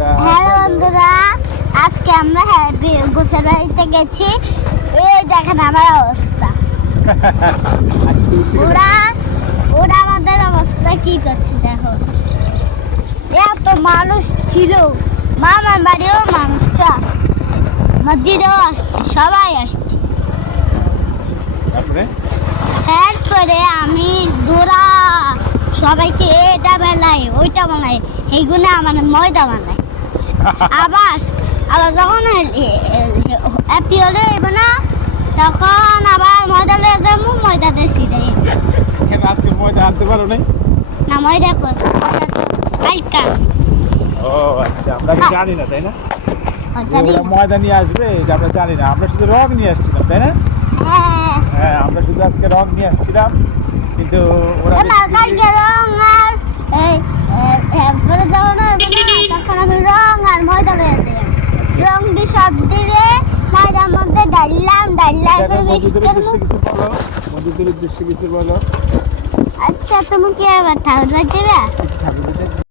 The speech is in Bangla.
হ্যালো বন্ধুরা, আজকে আমরা গোসল বাড়িতে গেছি। এই দেখেন আমার অবস্থা। ওরা ওরা আমাদের অবস্থা কি করছে দেখো। এত মানুষ ছিল, মামার বাড়িও মানুষটা আসছে, মন্দিরেও আসছে, সবাই আসছে। এরপরে আমি দৌড়া সবাইকে এটা বানাই ওইটা বানাই, এইগুলো আমার ময়দা বানাই। আবার যখন হ্যাপি হলে না তখন আবার ময়দা লয়ে যাবো, ময়দা দিয়েছি আজকে ময়দা আনতে পারো নাই? না, ময়দা কর হালকা। ও আচ্ছা, আমরা জানি না তাই না, ওরা ময়দা নিয়ে আসবে এটা আমরা জানি না। আমরা শুধু রং নিয়ে আসছিলাম তাই না? হ্যাঁ, আমরা শুধু আজকে রং নিয়ে আসছিলাম, কিন্তু ওরা কালকে রং আর পরে যাবো না তখন আমি রং আর ময়দা লয়ে দিলাম। রং দিয়ে সব দিয়ে ময়দার মধ্যে ডাললাম, মধুদের উদ্দেশ্যে কিছু বলো। আচ্ছা, তুমি কি আবার ঠাকুর দেবে?